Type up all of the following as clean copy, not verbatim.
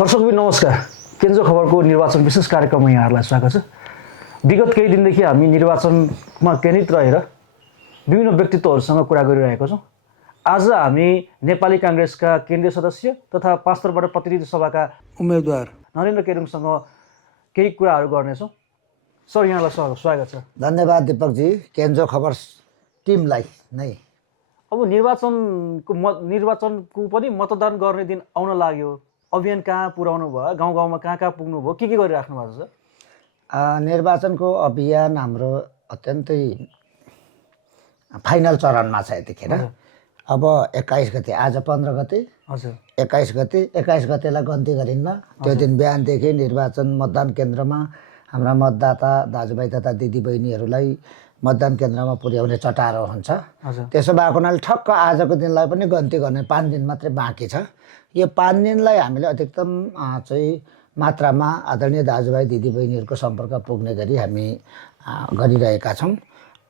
दर्शकबिन नमस्कार। केन्जो खबरको निर्वाचन विशेष कार्यक्रममा यहाँहरूलाई स्वागत छ। विगत केही दिनदेखि हामी निर्वाचनमा केन्द्रित रहेर विभिन्न व्यक्तित्वहरूसँग कुरा गरिरहेका छौँ। आज हामी नेपाली काङ्ग्रेसका केन्द्रीय सदस्य तथा पाँचथरबाट प्रतिनिधि सभाका उम्मेदवार नरेन्द्र केरुङसँग केही कुराहरू गर्नेछौँ। सर, यहाँलाई स्वागत छ। धन्यवाद दिपकजी। केन्जो खबर टिमलाई नै अब निर्वाचनको पनि मतदान गर्ने दिन आउन लाग्यो। अभियान कहाँ पुर्याउनु भयो, गाउँ गाउँमा कहाँ कहाँ पुग्नु भयो, के गरिराख्नु भएको छ? निर्वाचनको अभियान हाम्रो अत्यन्तै फाइनल चरणमा छ यतिखेर। अब 21 गते, आज 15 गते, हजुर 21 गतेलाई गन्ती गरिन्न। त्यो दिन बिहानदेखि निर्वाचन मतदान केन्द्रमा हाम्रा मतदाता दाजुभाइ तथा दिदीबहिनीहरूलाई मतदान केन्द्रमा पुर्याउने चटारो हुन्छ। त्यसो भएको हुनाले ठक्क आजको दिनलाई पनि गन्ती गर्ने 5 दिन मात्रै बाँकी छ। यो 5 दिनलाई हामीले अधिकतम चाहिँ मात्रामा आदरणीय दाजुभाइ दिदीबहिनीहरूको सम्पर्क पुग्ने गरी हामी गरिरहेका छौँ।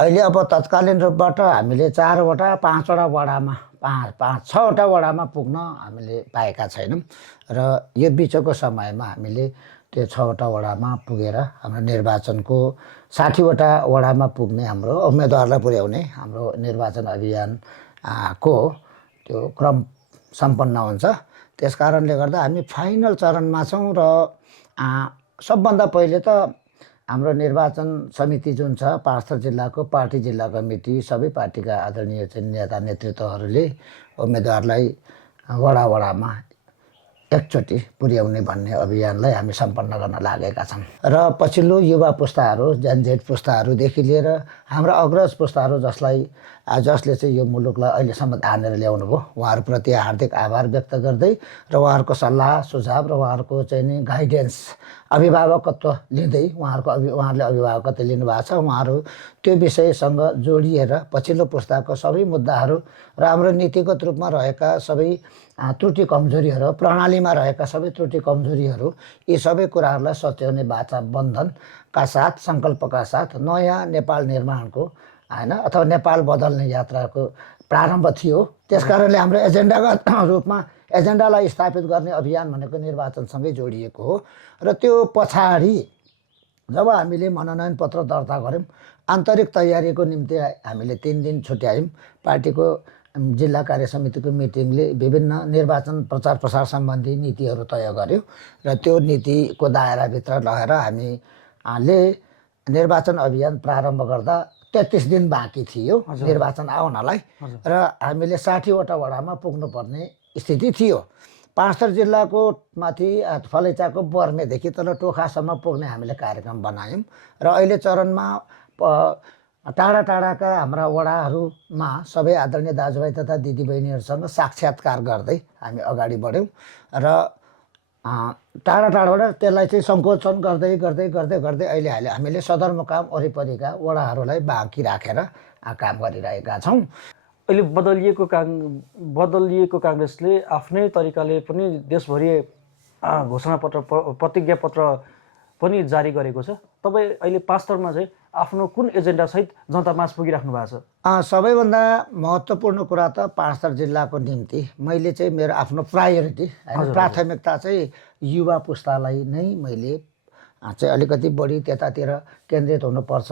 अहिले अब तत्कालीन रूपबाट हामीले 4वटा 5वटा वडामा 6वटा वडामा पुग्न हामीले पाएका छैनौँ र यो बिचको समयमा हामीले त्यो 6वटा वडामा पुगेर हाम्रो निर्वाचनको 60वटा वडामा पुग्ने हाम्रो उम्मेदवारलाई पुर्याउने हाम्रो निर्वाचन अभियान को त्यो क्रम सम्पन्न हुन्छ। त्यस कारणले गर्दा हामी फाइनल चरणमा छौँ र सबभन्दा पहिले त हाम्रो निर्वाचन समिति जुन छ पाँचथर जिल्लाको पार्टी जिल्ला कमिटी सबै पार्टीका आदरणीय नेता नेतृत्वहरूले उम्मेदवारलाई वडा वडामा एकचोटि पुर्याउने भन्ने अभियानलाई हामी सम्पन्न गर्न लागेका छौँ र पछिल्लो युवा पुस्ताहरू जेनजेड पुस्ताहरूदेखि लिएर हाम्रा अग्रज पुस्ताहरू जसले चाहिँ यो मुलुकलाई अहिलेसम्म हानेर ल्याउनु भयो, उहाँहरूप्रति हार्दिक आभार व्यक्त गर्दै र उहाँहरूको सल्लाह सुझाव र उहाँहरूको चाहिँ नि गाइडेन्स अभिभावकत्व लिँदै उहाँहरूले अभिभावकत्व लिनुभएको छ। उहाँहरू त्यो विषयसँग जोडिएर पछिल्लो पुस्ताको सबै मुद्दाहरू र हाम्रो नीतिगत रूपमा रहेका सबै त्रुटि कमजोरीहरू, प्रणालीमा रहेका सबै त्रुटि कमजोरीहरू, यी सबै कुराहरूलाई सच्याउने वाचा बन्धनका साथ सङ्कल्पका साथ नयाँ नेपाल निर्माणको होइन अथवा नेपाल बदल्ने यात्राको प्रारम्भ थियो। त्यस कारणले हाम्रो एजेन्डागत रूपमा एजेन्डालाई स्थापित गर्ने अभियान भनेको निर्वाचनसँगै जोडिएको हो र त्यो पछाडि जब हामीले मनोनयन पत्र दर्ता गऱ्यौँ, आन्तरिक तयारीको निम्ति हामीले 3 दिन छुट्यायौँ। पार्टीको जिल्ला कार्य समितिको मिटिङले विभिन्न निर्वाचन प्रचार प्रसार सम्बन्धी नीतिहरू तय गर्यो र त्यो नीतिको दायराभित्र रहेर हामीले निर्वाचन अभियान प्रारम्भ गर्दा 33 दिन बाँकी थियो निर्वाचन आउनलाई र हामीले 60वटा वडामा पुग्नुपर्ने स्थिति थियो। पाँचथर जिल्लाको माथि फलैचाको बर्मेदेखि तल टोखासम्म पुग्ने हामीले कार्यक्रम बनायौँ र अहिले चरणमा टाढा टाढाका हाम्रा वडाहरूमा सबै आदरणीय दाजुभाइ तथा दिदीबहिनीहरूसँग साक्षात्कार गर्दै हामी अगाडि बढ्यौँ र टाढा टाढाबाट त्यसलाई चाहिँ सङ्कोचन गर्दै गर्दै गर्दै गर्दै अहिले हामीले सदरमुकाम वरिपरिका वडाहरूलाई बाँकी राखेर काम गरिरहेका छौँ। अहिले बदलिएको काङ्ग्रेसले आफ्नै तरिकाले पनि देशभरि घोषणापत्र प्रतिज्ञापत्र पनि जारी गरेको छ। तपाईँ अहिले पाँचथरमा चाहिँ आफ्नो कुन एजेन्डासहित जनतामाझ पुगिराख्नु भएको छ? सबैभन्दा महत्त्वपूर्ण कुरा त पाँचथर जिल्लाको निम्ति मैले चाहिँ मेरो आफ्नो प्रायोरिटी होइन प्राथमिकता चाहिँ युवा पुस्तालाई नै मैले चाहिँ अलिकति बढी त्यतातिर केन्द्रित हुनुपर्छ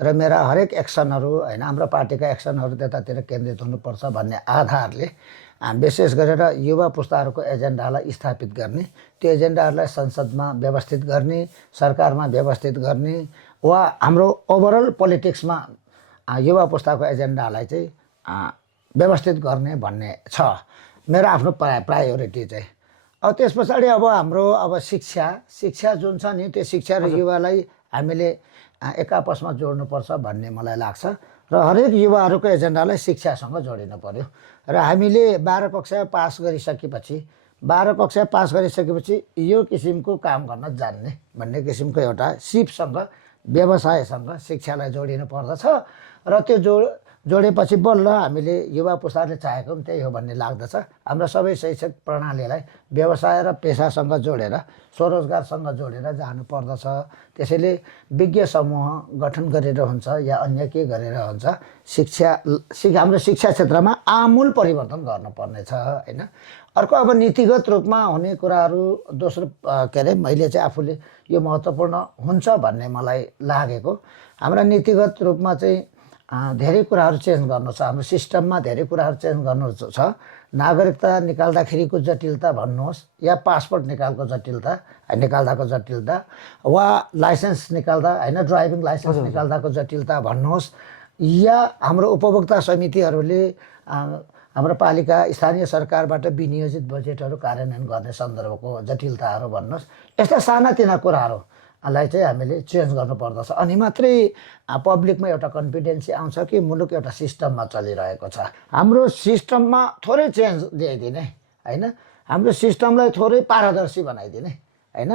र मेरा हरेक एक्सनहरू होइन हाम्रो पार्टीका एक्सनहरू त्यतातिर केन्द्रित हुनुपर्छ भन्ने आधारले विशेष गरेर युवा पुस्ताहरूको एजेन्डालाई स्थापित गर्ने, त्यो एजेन्डाहरूलाई संसदमा व्यवस्थित गर्ने, सरकारमा व्यवस्थित गर्ने वा हाम्रो ओभरअल पोलिटिक्समा युवा पुस्ताको एजेन्डालाई चाहिँ व्यवस्थित गर्ने भन्ने छ मेरो आफ्नो प्रायोरिटी चाहिँ। अब त्यस पछाडि अब हाम्रो शिक्षा जुन छ नि त्यो शिक्षा र युवालाई हामीले एक आपसमा जोड्नुपर्छ भन्ने मलाई लाग्छ र हरेक युवाहरूको एजेन्डालाई शिक्षासँग जोडिनु पर्यो र हामीले 12 कक्षा पास गरिसकेपछि यो किसिमको काम गर्न जान्ने भन्ने किसिमको एउटा सिपसँग व्यवसायसँग शिक्षालाई जोडिनु पर्दछ र त्यो जोडेपछि बल्ल हामीले युवा पुस्ताले चाहेको पनि त्यही हो भन्ने लाग्दछ। हाम्रो सबै शैक्षिक प्रणालीलाई व्यवसाय र पेसासँग जोडेर स्वरोजगारसँग जोडेर जानु पर्दछ। त्यसैले विज्ञ समूह गठन गरेर हुन्छ या अन्य के गरेर हुन्छ हाम्रो शिक्षा क्षेत्रमा आमूल परिवर्तन गर्नुपर्नेछ होइन। अर्को अब नीतिगत रूपमा हुने कुराहरू दोस्रो मैले चाहिँ आफूले यो महत्त्वपूर्ण हुन्छ भन्ने मलाई लागेको, हाम्रा नीतिगत रूपमा चाहिँ धेरै कुराहरू चेन्ज गर्नु छ। हाम्रो सिस्टममा धेरै कुराहरू चेन्ज गर्नु छ। नागरिकता निकाल्दाखेरिको जटिलता भन्नुहोस् या पासपोर्ट निकाल्दाको जटिलता वा लाइसेन्स निकाल्दा होइन ड्राइभिङ लाइसेन्स निकाल्दाको जटिलता भन्नुहोस् या हाम्रो उपभोक्ता समितिहरूले हाम्रो पालिका स्थानीय सरकारबाट विनियोजित बजेटहरू कार्यान्वयन गर्ने सन्दर्भको जटिलताहरू भन्नुहोस्, यस्ता सानातिना कुराहरूलाई चाहिँ हामीले चेन्ज गर्नुपर्दछ। अनि मात्रै पब्लिकमा एउटा कन्फिडेन्सी आउँछ कि मुलुक एउटा सिस्टममा चलिरहेको छ। हाम्रो सिस्टममा थोरै चेन्ज ल्याइदिने होइन, हाम्रो सिस्टमलाई थोरै पारदर्शी बनाइदिने होइन।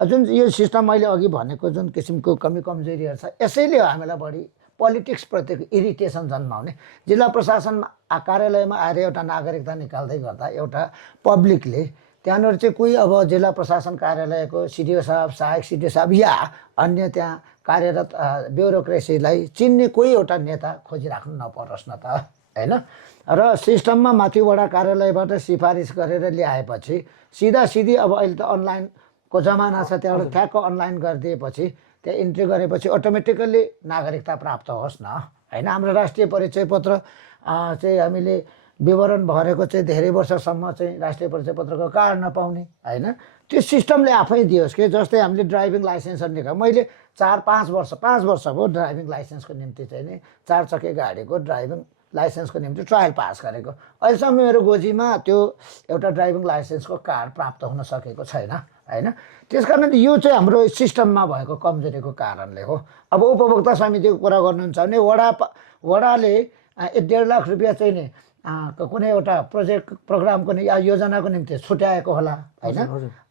जुन यो सिस्टम मैले अघि भनेको जुन किसिमको कमी कमजोरीहरू छ यसैले हामीलाई बढी पोलिटिक्सप्रतिको इरिटेसन जन्माउने। जिल्ला प्रशासन कार्यालयमा आएर एउटा नागरिकता निकाल्दै गर्दा एउटा पब्लिकले त्यहाँनिर चाहिँ कोही अब जिल्ला प्रशासन कार्यालयको सिडिओ साहब, सहायक सिडिओ साहब या अन्य त्यहाँ कार्यरत ब्युरोक्रेसीलाई चिन्ने कोही एउटा नेता खोजिराख्नु नपरोस् न त होइन। र सिस्टममा माथि वडा कार्यालयबाट सिफारिस गरेर ल्याएपछि सिधासिधी अब अहिले त अनलाइनको जमाना छ, त्यहाँबाट ठ्याक्क अनलाइन गरिदिएपछि त्यहाँ इन्ट्री गरेपछि अटोमेटिकल्ली नागरिकता प्राप्त होस् न होइन। हाम्रो राष्ट्रिय परिचय पत्र चाहिँ हामीले विवरण भरेको चाहिँ धेरै वर्षसम्म चाहिँ राष्ट्रिय परिचय पत्रको कार्ड नपाउने होइन, त्यो सिस्टमले आफै दियोस् कि। जस्तै हामीले ड्राइभिङ लाइसेन्सहरू निकाल्यो, मैले 4-5 वर्ष भयो ड्राइभिङ लाइसेन्सको निम्ति चाहिँ नि 4 चक्के गाडीको ड्राइभिङ लाइसेन्सको निम्ति ट्रायल पास गरेको। अहिलेसम्म मेरो गोजीमा त्यो एउटा ड्राइभिङ लाइसेन्सको कार्ड प्राप्त हुन सकेको छैन होइन। त्यस कारण यो चाहिँ हाम्रो सिस्टममा भएको कमजोरीको कारणले हो। अब उपभोक्ता समितिको कुरा गर्नुहुन्छ भने वडाले 1.5 लाख रुपियाँ चाहिँ नि कुनै एउटा प्रोग्रामको योजनाको निम्ति छुट्याएको होला होइन।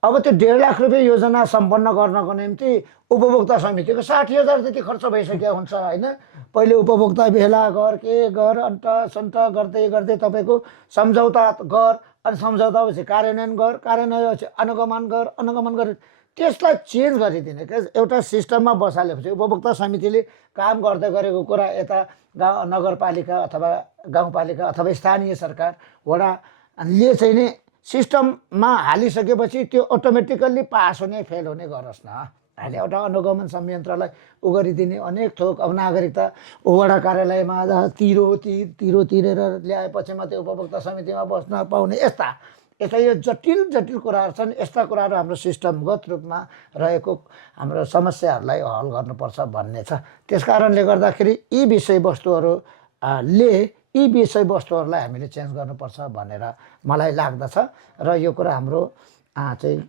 अब त्यो 1.5 लाख रुपियाँ योजना सम्पन्न गर्नको निम्ति उपभोक्ता समितिको 60,000 जति खर्च भइसकेको हुन्छ होइन। पहिले उपभोक्ता भेला गर के गर अन्त सन्त गर्दै तपाईँको सम्झौता गर, अनि सम्झौतापछि कार्यान्वयन पछि अनुगमन गर त्यसलाई चेन्ज गरिदिने क्या। एउटा सिस्टममा बसालेपछि उपभोक्ता समितिले काम गर्दै गरेको कुरा यता नगरपालिका अथवा गाउँपालिका अथवा स्थानीय सरकार वडाले चाहिँ नि सिस्टममा हालिसकेपछि त्यो अटोमेटिकल्ली पास हुने फेल हुने गरोस् न अहिले। एउटा अनुगमन संयन्त्रलाई गरिदिने अनेक थोक अब नागरिकता वडा कार्यालयमा तिरो तिरेर ल्याएपछि मात्रै उपभोक्ता समितिमा बस्न पाउने यस्ता यो जटिल कुराहरू छन्। यस्ता कुराहरू हाम्रो सिस्टमगत रूपमा रहेको हाम्रो समस्याहरूलाई हल गर्नुपर्छ भन्ने छ। त्यस कारणले गर्दाखेरि यी विषयवस्तुहरूलाई हामीले चेन्ज गर्नुपर्छ भनेर मलाई लाग्दछ। र यो कुरा हाम्रो चाहिँ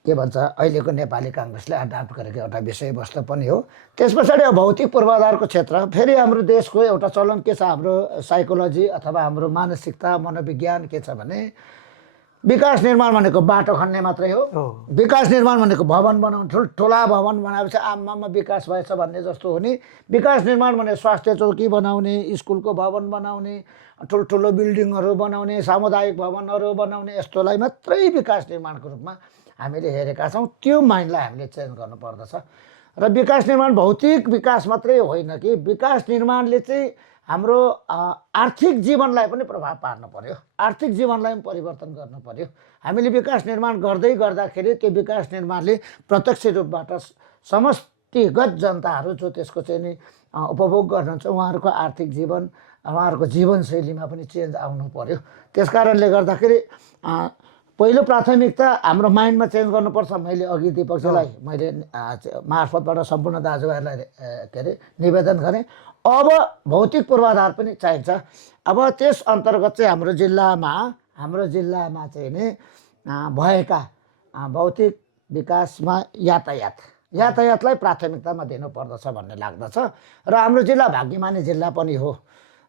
के भन्छ अहिलेको नेपाली काङ्ग्रेसले एडाप्ट गरेको एउटा विषयवस्तु पनि हो। त्यस पछाडि भौतिक पूर्वाधारको क्षेत्र फेरि हाम्रो देशको एउटा चलन के छ, हाम्रो साइकोलोजी अथवा हाम्रो मानसिकता मनोविज्ञान के छ भने विकास निर्माण भनेको बाटो खन्ने मात्रै हो। विकास निर्माण भनेको भवन बनाउने, ठुल्ठुला भवन बनाएपछि आमामा विकास भएछ भन्ने जस्तो हो नि। विकास निर्माण भने स्वास्थ्य चौकी बनाउने, स्कुलको भवन बनाउने, ठुल्ठुलो बिल्डिङहरू बनाउने, सामुदायिक भवनहरू बनाउने, यस्तोलाई मात्रै विकास निर्माणको रूपमा हामीले हेरेका छौँ। त्यो माइन्डलाई हामीले चेन्ज गर्नुपर्दछ। र विकास निर्माण भौतिक विकास मात्रै होइन कि विकास निर्माणले चाहिँ हाम्रो आर्थिक जीवनलाई पनि प्रभाव पार्नु पर्यो, आर्थिक जीवनलाई पनि परिवर्तन गर्नु पर्यो। हामीले विकास निर्माण गर्दाखेरि त्यो विकास निर्माणले प्रत्यक्ष रूपबाट समष्टिगत जनताहरू जो त्यसको चाहिँ नि उपभोग गर्नुहुन्छ उहाँहरूको आर्थिक जीवन, उहाँहरूको जीवनशैलीमा पनि चेन्ज आउनु पर्यो। त्यस कारणले गर्दाखेरि पहिलो प्राथमिकता हाम्रो माइन्डमा चेन्ज गर्नुपर्छ। मैले अघि दिपकजीलाई मैले मार्फतबाट सम्पूर्ण दाजुभाइहरूलाई निवेदन गरेँ। अब भौतिक पूर्वाधार पनि चाहिन्छ। अब त्यस अन्तर्गत चाहिँ हाम्रो जिल्लामा चाहिँ नि भएका भौतिक विकासमा यातायातलाई प्राथमिकतामा दिनुपर्दछ भन्ने लाग्दछ। र हाम्रो जिल्ला भाग्यमानी जिल्ला पनि हो।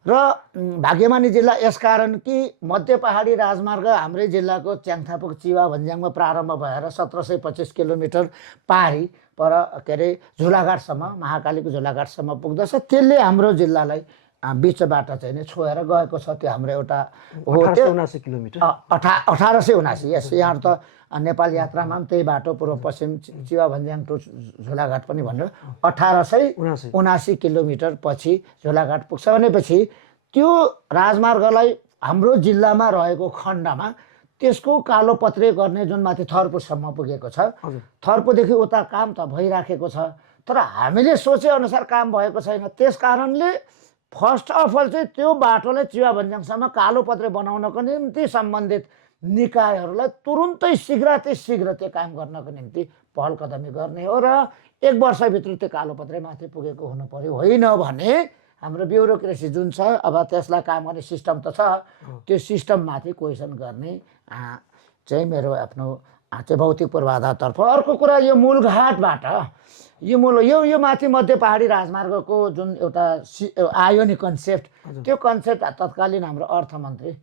र भाग्यमानी जिल्ला यसकारण कि मध्य पहाडी राजमार्ग हाम्रै जिल्लाको च्याङथापुक चिवा भन्ज्याङमा प्रारम्भ भएर 1725 किलोमिटर पारी पर झुलाघाटसम्म, महाकालीको झुलाघाटसम्म पुग्दछ। त्यसले हाम्रो जिल्लालाई बिचबाट चाहिँ नि छोएर गएको छ। त्यो हाम्रो एउटा हो। 1879 किलोमिटर 1879 यस। यहाँ त नेपाल यात्रामा पनि त्यही बाटो पूर्व पश्चिम चिवा भन्ज्याङ टु झोलाघाट पनि भनेर 1879 किलोमिटर पछि झोलाघाट पुग्छ भनेपछि त्यो राजमार्गलाई हाम्रो जिल्लामा रहेको खण्डमा त्यसको कालोपत्रे गर्ने जुन माथि थर्पुसम्म पुगेको छ, थर्पुदेखि उता काम त भइराखेको छ, तर हामीले सोचेअनुसार काम भएको छैन। त्यस कारणले फर्स्ट अफ अल चाहिँ त्यो बाटोलाई चिवा भन्ज्याङसम्म कालोपत्रे बनाउनको निम्ति सम्बन्धित निकायहरूलाई तुरुन्तै शीघ्र त्यो काम गर्नको निम्ति पहल कदमी गर्ने हो र 1 वर्षभित्र त्यो कालोपत्रे माथि पुगेको हुनु पर्यो। होइन भने हाम्रो ब्युरोक्रेसी जुन छ अब त्यसलाई काम गर्ने सिस्टम त छ, त्यो सिस्टममाथि क्वेसन गर्ने चाहिँ मेरो आफ्नो चाहिँ भौतिक पूर्वाधारतर्फ। अर्को कुरा यो मूलघाटबाट यो माथि मध्य पहाडी राजमार्गको जुन एउटा आयो नि कन्सेप्ट, त्यो कन्सेप्ट तत्कालीन हाम्रो अर्थमन्त्री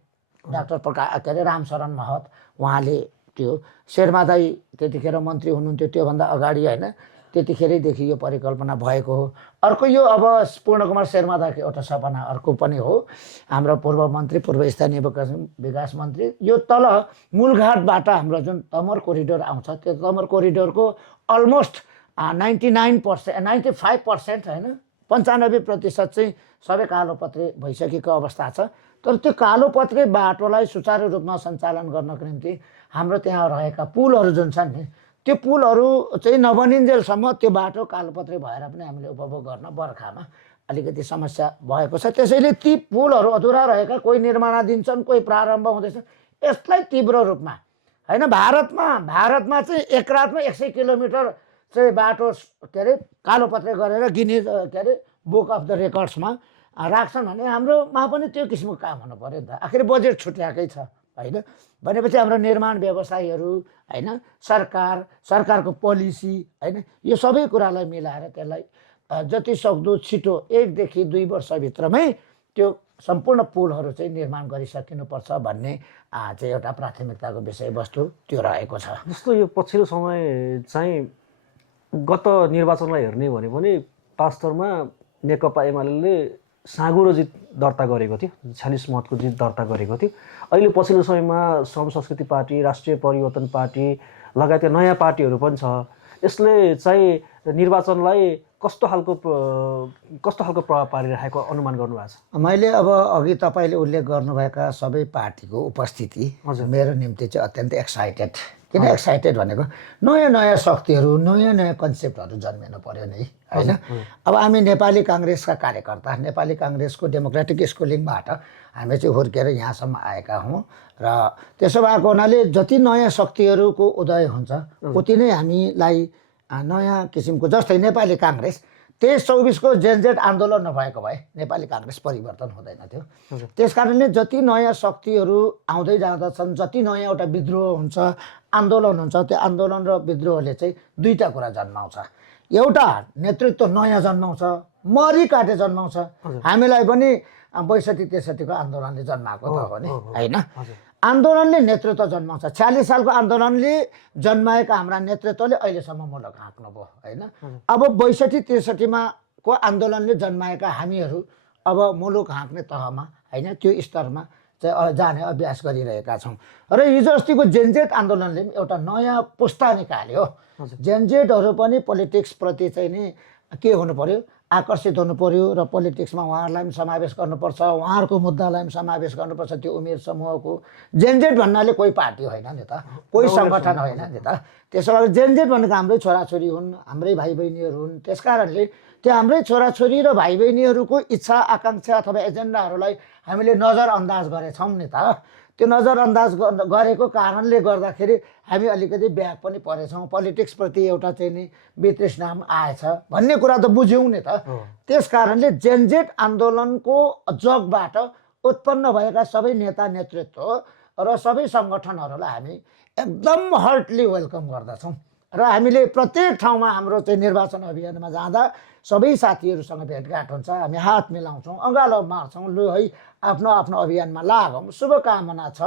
डाक्टर के अरे रामशरण महत उहाँले त्यो शेर्मा दाई त्यतिखेर मन्त्री हुनुहुन्थ्यो त्योभन्दा अगाडि होइन, त्यतिखेरैदेखि यो परिकल्पना भएको हो। अर्को यो अब पूर्णकुमार शेर्मा दाईको एउटा सपना अर्को पनि हो, हाम्रो पूर्व मन्त्री पूर्व स्थानीय विकास मन्त्री। यो तल मूलघाटबाट हाम्रो जुन तमोर कोरिडोर आउँछ त्यो तमोर कोरिडोरको अलमोस्ट 95% होइन 95% चाहिँ सबै कालोपत्रे भइसकेको अवस्था छ। तर त्यो कालोपत्रे बाटोलाई सुचारू रूपमा सञ्चालन गर्नको निम्ति हाम्रो त्यहाँ रहेका पुलहरू जुन छन् नि त्यो पुलहरू चाहिँ नबनिन्जेलसम्म त्यो बाटो कालोपत्रे भएर पनि हामीले उपभोग गर्न बर्खामा अलिकति समस्या भएको छ। त्यसैले ती पुलहरू अधुरा रहेका, कोही निर्माणाधीन छन्, कोही प्रारम्भ हुँदैछ। यसलाई तीव्र रूपमा होइन भारतमा चाहिँ एक रातमा 100 किलोमिटर चाहिँ बाटो के अरे कालोपत्रे गरेर गिनिज के अरे बुक अफ द रेकर्ड्समा राख्छन् भने हाम्रोमा पनि त्यो किसिमको काम हुनु पऱ्यो नि त। आखिर बजेट छुट्याएकै छ होइन, भनेपछि हाम्रो निर्माण व्यवसायीहरू होइन, सरकारको पोलिसी होइन, यो सबै कुरालाई मिलाएर त्यसलाई जति सक्दो छिटो 1 देखि 2 वर्षभित्रमै त्यो सम्पूर्ण पुलहरू चाहिँ निर्माण गरिसकिनुपर्छ भन्ने चाहिँ एउटा प्राथमिकताको विषयवस्तु त्यो रहेको छ। जस्तो यो पछिल्लो समय चाहिँ गत निर्वाचनलाई हेर्ने भने पनि पास्तरमा नेकपा एमाले साँगुरो जित दर्ता गरेको थियो, 46 मतको जित दर्ता गरेको थियो। अहिले पछिल्लो समयमा श्रम संस्कृति पार्टी, राष्ट्रिय परिवर्तन पार्टी लगायतका नयाँ पार्टीहरू पनि छ। यसले चाहिँ निर्वाचनलाई कस्तो खालको प्रभाव पारिरहेको अनुमान गर्नुभएको छ? मैले अब अघि तपाईँले उल्लेख गर्नुभएका सबै पार्टीको उपस्थिति मेरो निम्ति चाहिँ अत्यन्त एक्साइटेड। किन एक्साइटेड भनेको नयाँ शक्तिहरू, नयाँ कन्सेप्टहरू जन्मिनु पर्यो नि होइन। अब हामी नेपाली काङ्ग्रेसका कार्यकर्ता, नेपाली काङ्ग्रेसको डेमोक्रेटिक स्कुलिङबाट हामी चाहिँ हुर्केर यहाँसम्म आएका हौँ र त्यसो भएको हुनाले जति नयाँ शक्तिहरूको उदय हुन्छ उति नै हामीलाई नयाँ किसिमको, जस्तै नेपाली काङ्ग्रेस 23-24 को जेनजेट आन्दोलन नभएको भए नेपाली काङ्ग्रेस परिवर्तन हुँदैन थियो। त्यसकारणले जति नयाँ शक्तिहरू आउँदै जाँदछन्, जति नयाँ एउटा विद्रोह हुन्छ, आन्दोलन हुन्छ, त्यो आन्दोलन र विद्रोहले चाहिँ दुईटा कुरा जन्माउँछ। एउटा नेतृत्व नयाँ जन्माउँछ, मरी काटे जन्माउँछ। हामीलाई पनि 62-63 को आन्दोलनले जन्माएको त हो नि होइन। आन्दोलनले नेतृत्व जन्माउँछ। 46 सालको आन्दोलनले जन्माएका हाम्रा नेतृत्वले अहिलेसम्म मुलुक हाँक्नुभयो होइन। अब 62-63 को आन्दोलनले जन्माएका हामीहरू अब मुलुक हाँक्ने तहमा होइन, त्यो स्तरमा चाहिँ जाने अभ्यास गरिरहेका छौँ। र हिजो अस्तिको जेनजेट आन्दोलनले पनि एउटा नयाँ पुस्ता निकाल्यो। जेनजेटहरू पनि पोलिटिक्सप्रति चाहिँ नि के हुनु पर्यो, आकर्षित हुनु पर्यो र पोलिटिक्समा उहाँहरूलाई पनि समावेश गर्नुपर्छ, उहाँहरूको मुद्दालाई पनि समावेश गर्नुपर्छ। त्यो उमेर समूहको जेनजेट भन्नाले कोही पार्टी होइन नि त, कोही सङ्गठन होइन नि त। त्यसो भए जेनजेट भनेको हाम्रै छोराछोरी हुन्, हाम्रै भाइ बहिनीहरू हुन्। त्यस कारणले त्यो हाम्रै छोराछोरी र भाइ बहिनीहरूको इच्छा आकाङ्क्षा अथवा एजेन्डाहरूलाई हामीले नजरअन्दाज गरेछौँ नि त। त्यो नजरअन्दाज गरेको कारणले गर्दाखेरि हामी अलिकति ब्याक पनि परेछौँ। पोलिटिक्सप्रति एउटा चाहिँ नि वितृष्णा पनि आएछ भन्ने कुरा त बुझ्यौँ नि त। त्यस कारणले जेनजेट आन्दोलनको जगबाट उत्पन्न भएका सबै नेता नेतृत्व र सबै सङ्गठनहरूलाई हामी एकदम हार्टली वेलकम गर्दछौँ। र हामीले प्रत्येक ठाउँमा हाम्रो चाहिँ निर्वाचन अभियानमा जाँदा सबै साथीहरूसँग भेटघाट हुन्छ, हामी हात मिलाउँछौँ, अँगालो मार्छौँ, लु है आफ्नो आफ्नो अभियानमा लागौँ, शुभकामना छ।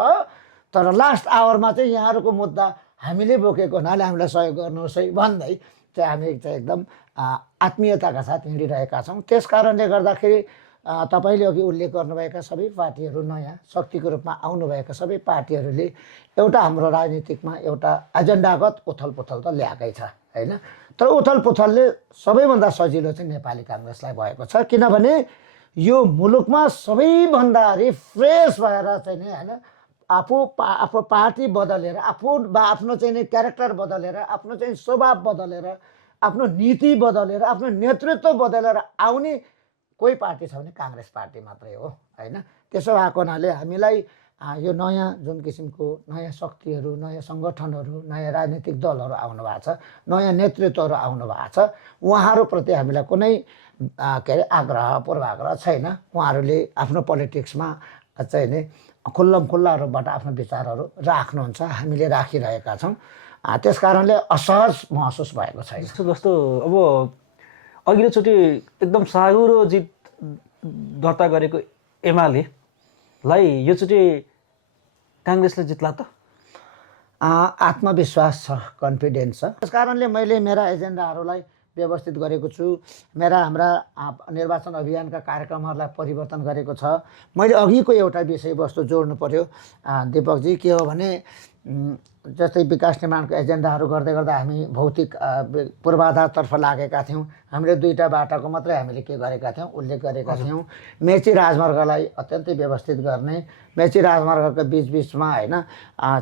तर लास्ट आवरमा चाहिँ यहाँहरूको मुद्दा हामीले बोकेको हुनाले हामीलाई सहयोग गर्नुहोस् है भन्दै चाहिँ हामी चाहिँ एकदम आत्मीयताका साथ हिँडिरहेका छौँ। त्यस कारणले गर्दाखेरि तपाईँले अघि उल्लेख गर्नुभएका सबै पार्टीहरू नयाँ शक्तिको रूपमा आउनुभएका सबै पार्टीहरूले एउटा हाम्रो राजनीतिकमा एउटा एजेन्डागत उथलपुथल त ल्याएकै छ होइन। तर उथलपुथलले सबैभन्दा सजिलो चाहिँ नेपाली काङ्ग्रेसलाई भएको छ, किनभने यो मुलुकमा सबैभन्दा रिफ्रेस भएर चाहिँ नि होइन आफू पार्टी बदलेर आफ्नो चाहिँ नि क्यारेक्टर बदलेर आफ्नो चाहिँ स्वभाव बदलेर आफ्नो नीति बदलेर आफ्नो नेतृत्व बदलेर आउने कोही पार्टी छ भने काङ्ग्रेस पार्टी मात्रै हो होइन। त्यसो भएको हुनाले हामीलाई यो नयाँ जुन किसिमको नयाँ शक्तिहरू, नयाँ सङ्गठनहरू, नयाँ राजनीतिक दलहरू आउनु भएको छ, नयाँ नेतृत्वहरू आउनु भएको छ, उहाँहरूप्रति हामीलाई कुनै के अरे आग्रह पूर्वाग्रह छैन। उहाँहरूले आफ्नो पोलिटिक्समा चाहिँ नि खुल्ला रूपबाट आफ्नो विचारहरू राख्नुहुन्छ, हामीले राखिरहेका छौँ। त्यस कारणले असहज महसुस भएको छैन। जस्तो अब अघिल्लोचोटि एकदम साँघुरो जित दर्ता गरेको एमालेलाई योचोटि काङ्ग्रेसले जित्ला त? आत्मविश्वास छ, कन्फिडेन्स छ। त्यस कारणले मैले मेरा एजेन्डाहरूलाई व्यवस्थित गरेको छु। हाम्रा निर्वाचन अभियानका कार्यक्रमहरूलाई परिवर्तन गरेको छ। मैले अघिको एउटा विषयवस्तु जोड्नु पर्यो दिपकजी, के हो भने जस्तै विकास निर्माणको एजेन्डाहरू गर्दै गर्दा हामी भौतिक पूर्वाधारतर्फ लागेका थियौँ। हामीले 2टा बाटाको मात्रै हामीले के गरेका थियौँ, उल्लेख गरेका थियौँ। मेची राजमार्गलाई अत्यन्तै व्यवस्थित गर्ने, मेची राजमार्गको बिचबिचमा होइन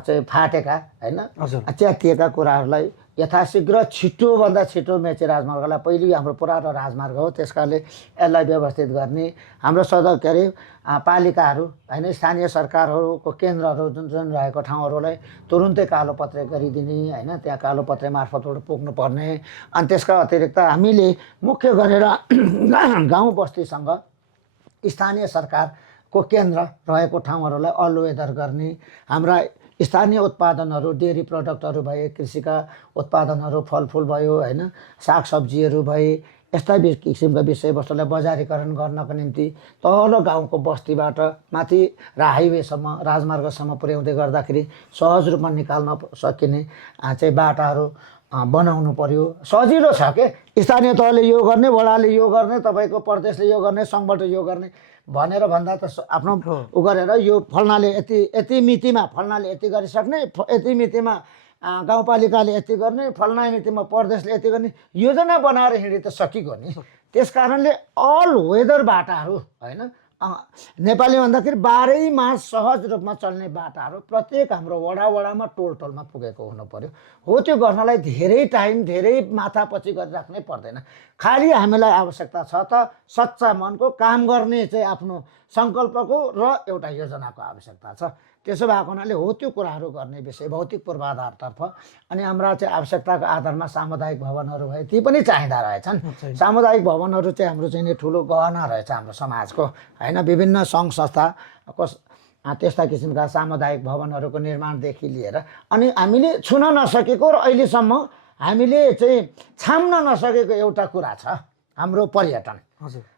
चाहिँ फाटेका होइन च्यातिएका कुराहरूलाई यथाशीघ्र छिटोभन्दा छिटो मेची राजमार्गलाई पहिले हाम्रो पुरानो राजमार्ग हो, त्यस कारणले यसलाई व्यवस्थित गर्ने। हाम्रो के अरे पालिकाहरू होइन स्थानीय सरकारहरूको केन्द्रहरू जुन जुन रहेको ठाउँहरूलाई तुरुन्तै कालोपत्रे गरिदिने होइन, त्यहाँ कालोपत्रे मार्फतबाट पुग्नुपर्ने। अनि त्यसका अतिरिक्त हामीले मुख्य गरेर गाउँ बस्तीसँग स्थानीय सरकारको केन्द्र रहेको ठाउँहरूलाई अल वेदर गर्ने। हाम्रा स्थानीय उत्पादनहरू, डेरी प्रडक्टहरू भए, कृषिका उत्पादनहरू, फलफुल भयो होइन, सागसब्जीहरू भए, यस्ता किसिमका विषयवस्तुलाई बजारीकरण गर्नको निम्ति तल गाउँको बस्तीबाट माथि हाइवेसम्म राजमार्गसम्म पुर्याउँदै गर्दाखेरि सहज रूपमा निकाल्न सकिने चाहिँ बाटाहरू बनाउनु पर्यो। सजिलो छ के, स्थानीय तहले यो गर्ने, वडाले यो गर्ने, तपाईँको प्रदेशले यो गर्ने, सङ्घबाट यो गर्ने भनेर भन्दा त आफ्नो उ गरेर यो फल्नाले यति मितिमा फल्नाले यति गरिसक्ने, यति मितिमा गाउँपालिकाले यति गर्ने, फल्ना मितिमा प्रदेशले यति गर्ने योजना बनाएर हिँडे त सकिगयो नि। त्यस कारणले अल वेदर बाटाहरू होइन, नेपाली भन्दाखेरि 12 मास सहज रूपमा चल्ने बाटाहरू प्रत्येक हाम्रो वडामा टोलमा पुगेको हुनु पर्यो। हो त्यो गर्नलाई धेरै टाइम, धेरै माथापछि गरिराख्नै पर्दैन। खालि हामीलाई आवश्यकता छ त सच्चा मनको काम गर्ने चाहिँ आफ्नो सङ्कल्पको र एउटा योजनाको आवश्यकता छ। त्यसो भएको हुनाले हो त्यो कुराहरू गर्ने विषय भौतिक पूर्वाधारतर्फ। अनि हाम्रा चाहिँ आवश्यकताको आधारमा सामुदायिक भवनहरू भए ती पनि चाहिँदा रहेछन्। सामुदायिक भवनहरू चाहिँ हाम्रो चाहिँ ठुलो गहना रहेछ हाम्रो समाजको होइन। विभिन्न सङ्घ संस्थाको त्यस्ता किसिमका सामुदायिक भवनहरूको निर्माणदेखि लिएर अनि हामीले छुन नसकेको र अहिलेसम्म हामीले चाहिँ छाम्न नसकेको एउटा कुरा छ, हाम्रो पर्यटन।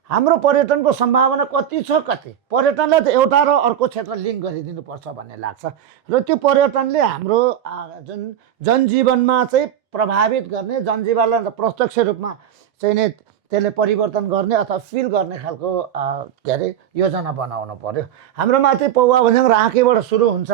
हाम्रो पर्यटनको सम्भावना कति छ, कति पर्यटनलाई त एउटा र अर्को क्षेत्र लिङ्क गरिदिनुपर्छ भन्ने लाग्छ। र त्यो पर्यटनले हाम्रो जुन जनजीवनमा चाहिँ प्रभावित गर्ने, जनजीवनलाई प्रत्यक्ष रूपमा चाहिँ नै त्यसले परिवर्तन गर्ने अथवा फिल गर्ने खालको के अरे योजना बनाउनु पर्यो। हाम्रो माथि पौवा भन्ज्याङ राँकेबाट सुरु हुन्छ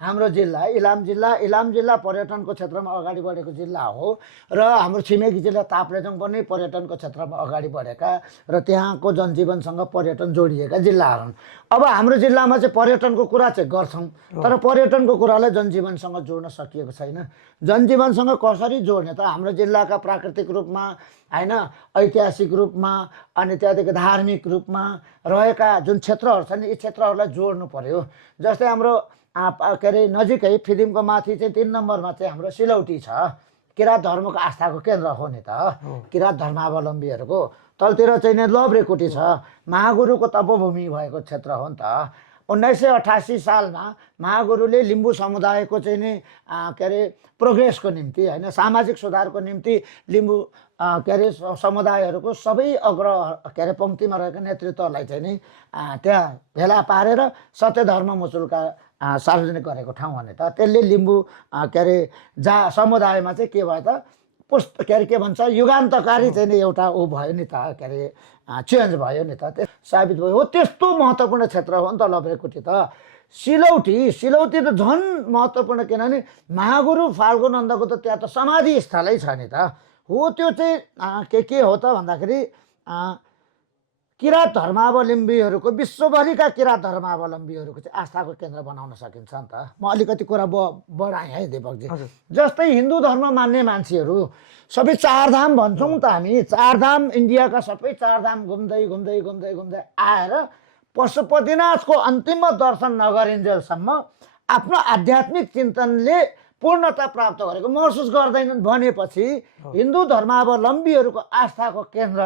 हाम्रो जिल्ला इलाम जिल्ला पर्यटनको क्षेत्रमा अगाडि बढेको जिल्ला हो। र हाम्रो छिमेकी जिल्ला ताप्लेजुङ पनि पर्यटनको क्षेत्रमा अगाडि बढेका र त्यहाँको जनजीवनसँग पर्यटन जोडिएका जिल्लाहरू हुन्। अब हाम्रो जिल्लामा चाहिँ पर्यटनको कुरा चाहिँ गर्छौँ, तर पर्यटनको कुरालाई जनजीवनसँग जोड्न सकिएको छैन। जनजीवनसँग कसरी जोड्ने त? हाम्रो जिल्लाका प्राकृतिक रूपमा होइन, ऐतिहासिक रूपमा अनि त्यहाँदेखि धार्मिक रूपमा रहेका जुन क्षेत्रहरू छन् यी क्षेत्रहरूलाई जोड्नु पर्यो। जस्तै हाम्रो के अरे नजिकै फिदिमको माथि चाहिँ 3 नम्बरमा चाहिँ हाम्रो सिलौटी छ, किराँत धर्मको आस्थाको केन्द्र हो नि त, किराँत धर्मावलम्बीहरूको। तलतिर चाहिँ नि लभरेकोटी छ, महागुरुको तपोभूमि भएको क्षेत्र हो नि त। 1988 सालमा महागुरुले लिम्बू समुदायको चाहिँ नि के अरे प्रोग्रेसको निम्ति होइन, सामाजिक सुधारको निम्ति लिम्बू के अरे समुदायहरूको सबै के अरे पङ्क्तिमा रहेको नेतृत्वलाई चाहिँ नि त्यहाँ भेला पारेर सत्य धर्म मुचुल्का सार्वजनिक गरेको ठाउँ हो नि त। त्यसले लिम्बू के अरे समुदायमा चाहिँ के भयो त, के अरे के भन्छ युगान्तकारी चाहिँ नि एउटा ऊ भयो नि त के अरे चेन्ज भयो नि त साबित भयो हो त्यस्तो महत्त्वपूर्ण क्षेत्र हो नि त लभ्रेकोटी त सिलौटी त झन् महत्त्वपूर्ण किनभने महागुरु फाल्गु नन्दको त त्यहाँ त समाधि स्थलै छ नि त हो त्यो चाहिँ के हो त भन्दाखेरि किराँत धर्मावलम्बीहरूको विश्वभरिका किराँत धर्मावलम्बीहरूको चाहिँ आस्थाको केन्द्र बनाउन सकिन्छ नि त म अलिकति कुरा बढाएँ है दीपकजी जस्तै हिन्दू धर्म मान्ने मान्छेहरू सबै चारधाम भन्छौँ त हामी चारधाम इन्डियाका सबै चारधाम घुम्दै घुम्दै घुम्दै घुम्दै आएर पशुपतिनाथको अन्तिम दर्शन नगरिन्जेलसम्म आफ्नो आध्यात्मिक चिन्तनले पूर्णता प्राप्त गरेको महसुस गर्दैनन् भनेपछि हिन्दू धर्मावलम्बीहरूको आस्थाको केन्द्र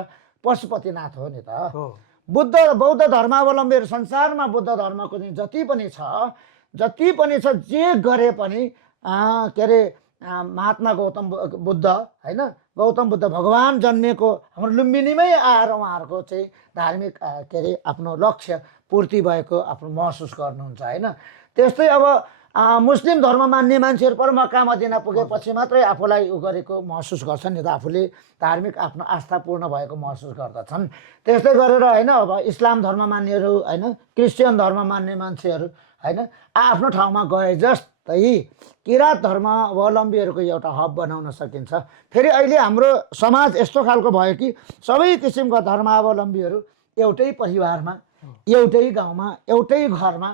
पशुपतिनाथ हो नि त बौद्ध धर्मावलम्बीहरू संसारमा बुद्ध धर्मको चाहिँ जति पनि छ जे गरे पनि के अरे महात्मा गौतम बुद्ध होइन गौतम बुद्ध भगवान् जन्मेको हाम्रो लुम्बिनीमै आएर उहाँहरूको चाहिँ धार्मिक के अरे आफ्नो लक्ष्य पूर्ति भएको आफ्नो महसुस गर्नुहुन्छ होइन त्यस्तै अब मुस्लिम धर्म मान्ने मान्छेहरू पर मक्का मदिना पुगेपछि मात्रै आफूलाई उ गरेको महसुस गर्छन् नि त आफूले धार्मिक आफ्नो आस्था पूर्ण भएको महसुस गर्दछन् त्यस्तै गरेर होइन अब इस्लाम धर्म मान्नेहरू होइन क्रिस्चियन धर्म मान्ने मान्छेहरू होइन आफ्नो ठाउँमा गए जस्तै किराँत धर्मावलम्बीहरूको एउटा हब बनाउन सकिन्छ फेरि अहिले हाम्रो समाज यस्तो खालको भयो कि सबै किसिमका धर्मावलम्बीहरू एउटै परिवारमा एउटै गाउँमा एउटै घरमा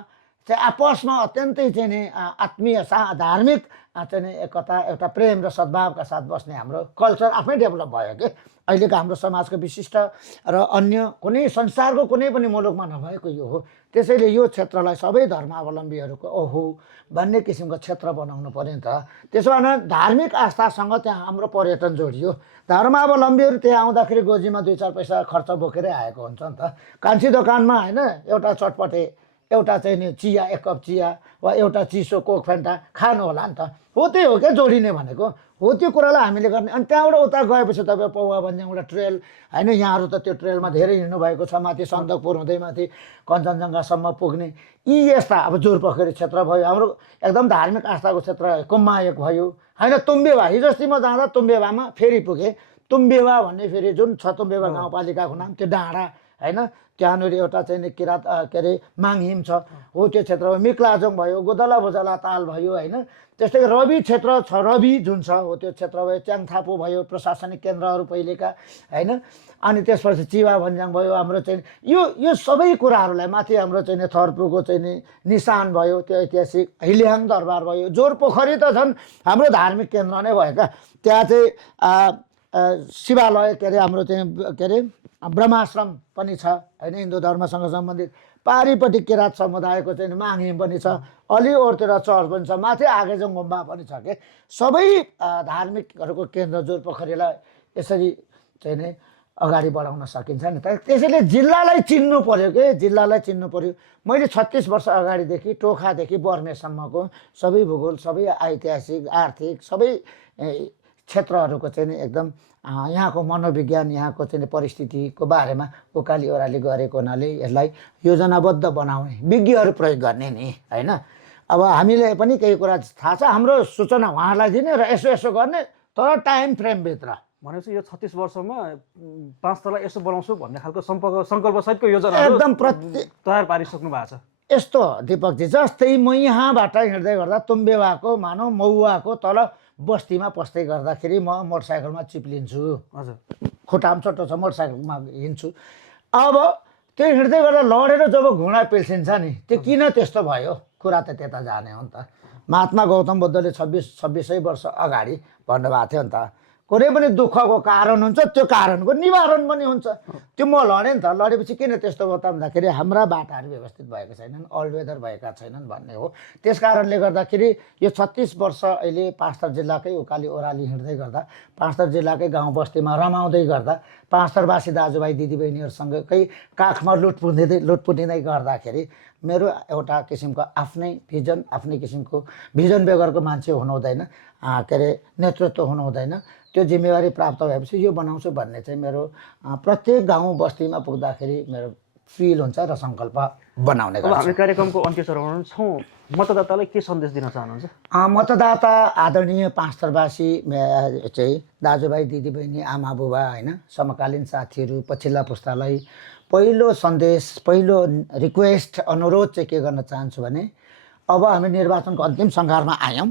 चाहिँ आपसमा अत्यन्तै चाहिँ नि आत्मीय धार्मिक चाहिँ नि एकता एउटा प्रेम र सद्भावका साथ बस्ने हाम्रो कल्चर आफै डेभलप भयो कि अहिलेको हाम्रो समाजको विशिष्ट र अन्य कुनै संसारको कुनै पनि मुलुकमा नभएको यो हो त्यसैले यो क्षेत्रलाई सबै धर्मावलम्बीहरूको ओहो भन्ने किसिमको क्षेत्र बनाउनु पर्यो नि त त्यसो भए धार्मिक आस्थासँग त्यहाँ हाम्रो पर्यटन जोडियो धर्मावलम्बीहरू त्यहाँ आउँदाखेरि गोजीमा 2-4 पैसा खर्च बोकेरै आएको हुन्छ नि त कान्छी दोकानमा होइन एउटा चटपटे एउटा चाहिँ नि चिया 1 कप चिया वा एउटा चिसो कोक फेन्टा खानु होला नि त हो त्यही हो क्या जोडिने भनेको हो त्यो कुरालाई हामीले गर्ने अनि त्यहाँबाट उता गएपछि तपाईँ पौवा भन्ने एउटा ट्रेल होइन यहाँहरू त त्यो ट्रेलमा धेरै हिँड्नु भएको छ माथि सन्दकपुर हुँदै माथि कञ्चनजङ्घासम्म पुग्ने यी यस्ता अब जोरपोखरी क्षेत्र भयो हाम्रो एकदम धार्मिक आस्थाको क्षेत्र कुम्मायक भयो होइन तुम्बेवा हिजो अस्ति म जाँदा तुम्बेवामा फेरि पुगेँ तुम्बेवा भन्ने फेरि जुन छ तुम्बेवा गाउँपालिकाको नाम त्यो डाँडा होइन त्यहाँनिर एउटा चाहिँ किराँत के अरे माङहिम छ हो त्यो क्षेत्र भयो मिक्लाजोङ भयो गोदला भोजला ताल भयो होइन त्यस्तै रवि क्षेत्र छ रवि जुन छ हो त्यो क्षेत्र भयो च्याङथापो भयो प्रशासनिक केन्द्रहरू पहिलेका होइन अनि त्यसपछि चिवा भन्ज्याङ भयो हाम्रो चाहिँ यो सबै कुराहरूलाई माथि हाम्रो चाहिँ थर्पुको चाहिँ निशान भयो त्यो ऐतिहासिक हिल्याङ दरबार भयो जोरपोखरी त झन् हाम्रो धार्मिक केन्द्र नै भएका त्यहाँ चाहिँ शिवालय के अरे हाम्रो चाहिँ के अरे ब्रह्माश्रम पनि छ होइन हिन्दू धर्मसँग सम्बन्धित पारिपट्टि किराँत समुदायको चाहिँ माङहिम पनि छ अलि ओरतिर चर्च पनि छ माथि आगेजोङ गुम्बा पनि छ के सबै धार्मिकहरूको केन्द्र जोरपोखरीलाई यसरी चाहिँ नि अगाडि बढाउन सकिन्छ नि त त्यसैले जिल्लालाई चिन्नु पर्यो के जिल्लालाई चिन्नु पर्यो मैले 36 वर्ष अगाडिदेखि टोखादेखि बर्मेसम्मको सबै भूगोल सबै ऐतिहासिक आर्थिक सबै क्षेत्रहरूको चाहिँ नि एकदम यहाँको मनोविज्ञान यहाँको चाहिँ परिस्थितिको बारेमा उकाली ओह्राली गरेको हुनाले यसलाई योजनाबद्ध बनाउने विज्ञहरू प्रयोग गर्ने नि होइन अब हामीले पनि केही कुरा थाहा छ हाम्रो सूचना उहाँहरूलाई दिने र यसो गर्ने तर टाइम फ्रेमभित्र भनेपछि यो 36 वर्षमा 5 तला यसो बनाउँछु भन्ने खालको सङ्कल्पसहितको योजना एकदम तयार पारिसक्नु भएको छ यस्तो दीपकजी जस्तै म यहाँबाट हिँड्दै गर्दा तुम्बेवाको मानौ मौवाको तल बस्तीमा पस्दै गर्दाखेरि म मोटरसाइकलमा चिप्लिन्छु हजुर खुट्टा पनि छोटो छ मोटरसाइकलमा हिँड्छु अब त्यो हिँड्दै गर्दा लडेर जब घुँडा पिल्सिन्छ नि त्यो किन त्यस्तो भयो कुरा त त्यता जाने हो नि त महात्मा गौतम बुद्धले 2600 वर्ष अगाडि भन्नुभएको थियो नि त कुनै पनि दुःखको कारण हुन्छ त्यो कारणको निवारण पनि हुन्छ त्यो म लडेँ नि त लडेपछि किन त्यस्तो भयो त भन्दाखेरि हाम्रा बाटाहरू व्यवस्थित भएको छैनन् अल वेदर भएका छैनन् भन्ने हो त्यस कारणले गर्दाखेरि यो 36 वर्ष अहिले पाँचथर जिल्लाकै उकाली ओह्राली हिँड्दै गर्दा पाँचथर जिल्लाकै गाउँ बस्तीमा रमाउँदै गर्दा पाँचथरवासी दाजुभाइ दिदीबहिनीहरूसँगकै काखमा लुटपुटिँदै गर्दाखेरि मेरो एउटा किसिमको आफ्नै किसिमको भिजन बेगरको मान्छे हुनु हुँदैन के अरे नेतृत्व हुनु हुँदैन त्यो जिम्मेवारी प्राप्त भएपछि यो बनाउँछु भन्ने चाहिँ मेरो प्रत्येक गाउँ बस्तीमा पुग्दाखेरि मेरो फिल हुन्छ र सङ्कल्प बनाउने गर्छु। हामी कार्यक्रमको अन्त्य चरणमा छौँ मतदातालाई के सन्देश दिन चाहनुहुन्छ? मतदाता आदरणीय पाँचथरवासी चाहिँ दाजुभाइ दिदीबहिनी आमा बुबा होइन समकालीन साथीहरू पछिल्ला पुस्तालाई पहिलो सन्देश पहिलो रिक्वेस्ट अनुरोध चाहिँ के गर्न चाहन्छु भने अब हामी निर्वाचनको अन्तिम सङ्घारमा आयौँ।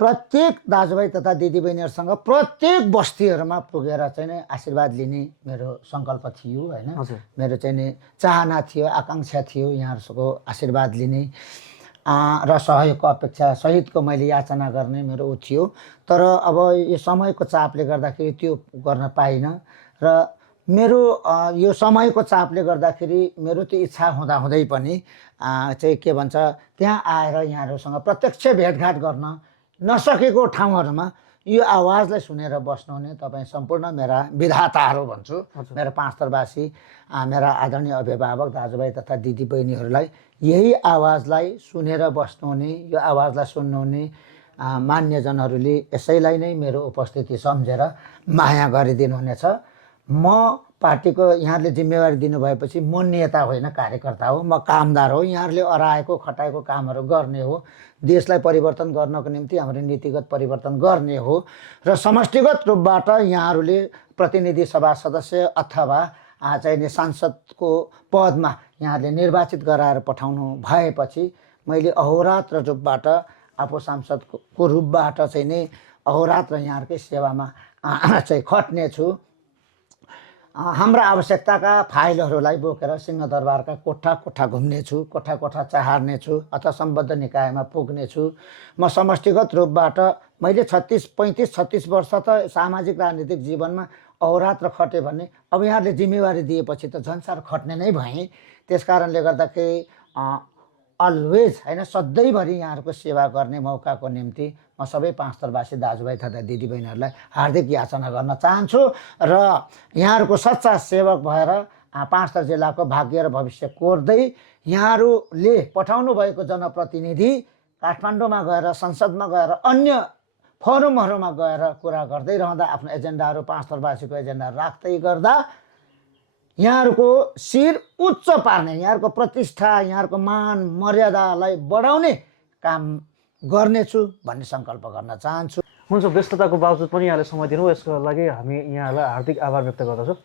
प्रत्येक दाजुभाइ तथा दिदीबहिनीहरूसँग प्रत्येक बस्तीहरूमा पुगेर चाहिँ नै आशीर्वाद लिने मेरो सङ्कल्प थियो होइन, मेरो चाहिँ नि चाहना थियो, आकाङ्क्षा थियो यहाँहरूको आशीर्वाद लिने र सहयोगको अपेक्षा सहितको मैले याचना गर्ने मेरो ऊ थियो। तर अब यो समयको चापले गर्दाखेरि त्यो गर्न पाइनँ र मेरो यो समयको चापले गर्दाखेरि मेरो त्यो इच्छा हुँदाहुँदै पनि चाहिँ के भन्छ त्यहाँ आएर यहाँहरूसँग प्रत्यक्ष भेटघाट गर्न नसकेको ठाउँहरूमा यो आवाजलाई सुनेर बस्नुहुने तपाईँ सम्पूर्ण मेरा विधाताहरू भन्छु, मेरा पाँचथरवासी मेरा आदरणीय अभिभावक दाजुभाइ तथा दिदीबहिनीहरूलाई यही आवाजलाई सुनेर बस्नुहुने, यो आवाजलाई सुन्नुहुने मान्यजनहरूले यसैलाई नै मेरो उपस्थिति सम्झेर माया गरिदिनुहुनेछ। म पार्टीको यहाँहरूले जिम्मेवारी दिनुभएपछि म नेता होइन कार्यकर्ता हो, म कामदार हो। यहाँहरूले अराएको खटाएको कामहरू गर्ने हो, देशलाई परिवर्तन गर्नको निम्ति हाम्रो नीतिगत परिवर्तन गर्ने हो र समष्टिगत रूपबाट यहाँहरूले प्रतिनिधि सभा सदस्य अथवा चाहिँ सांसदको पदमा यहाँहरूले निर्वाचित गराएर पठाउनु भएपछि मैले अहोरात्र रूपबाट आफू सांसदको रूपबाट चाहिँ नै अहोरात्र यहाँहरूकै सेवामा चाहिँ खट्नेछु। हाम्रा आवश्यकताका फाइलहरूलाई बोकेर सिंहदरबारका कोठा कोठा घुम्नेछु, कोठा कोठा चाहार्नेछु अथवा सम्बद्ध निकायमा पुग्नेछु। म समष्टिगत रूपबाट मैले 35-36 वर्ष त सामाजिक राजनीतिक जीवनमा अहोरात्र खटेँ भने अब यहाँहरूले जिम्मेवारी दिएपछि त झन्सार खट्ने नै भएँ। त्यस कारणले गर्दाखेरि अलवेज होइन सधैँभरि यहाँहरूको सेवा गर्ने मौकाको निम्ति म सबै पाँचथरवासी दाजुभाइ तथा दिदीबहिनीहरूलाई हार्दिक याचना गर्न चाहन्छु र यहाँहरूको सच्चा सेवक भएर पाँचथर जिल्लाको भाग्य र भविष्य कोर्दै यहाँहरूले पठाउनु भएको जनप्रतिनिधि काठमाडौँमा गएर संसदमा गएर अन्य फोरमहरूमा गएर कुरा गर्दै रहँदा आफ्नो एजेन्डाहरू पाँचथरवासीको एजेन्डाहरू राख्दै गर्दा यहाँहरूको शिर उच्च पार्ने, यहाँहरूको प्रतिष्ठा, यहाँहरूको मान मर्यादालाई बढाउने काम गर्नेछु भन्ने सङ्कल्प गर्न चाहन्छु। हुन्छ, व्यस्तताको बावजुद पनि यहाँले समय दिनुभयो, यसको लागि हामी यहाँलाई हार्दिक आभार व्यक्त गर्दछौँ।